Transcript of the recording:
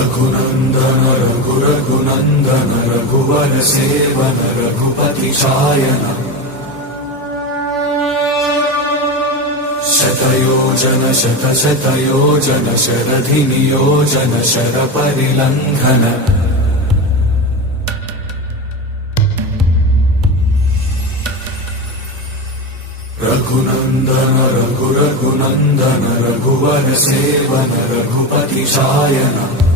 रघुनन्दन रघुरघुनन्दन रघुवर seven Raghupati Shayan शतयोजन शतशतयोजन शरधि नियोजन शरपरिलङ्घन रघुनन्दन रघुरघुनन्दन रघुवर seven Raghupati Shayan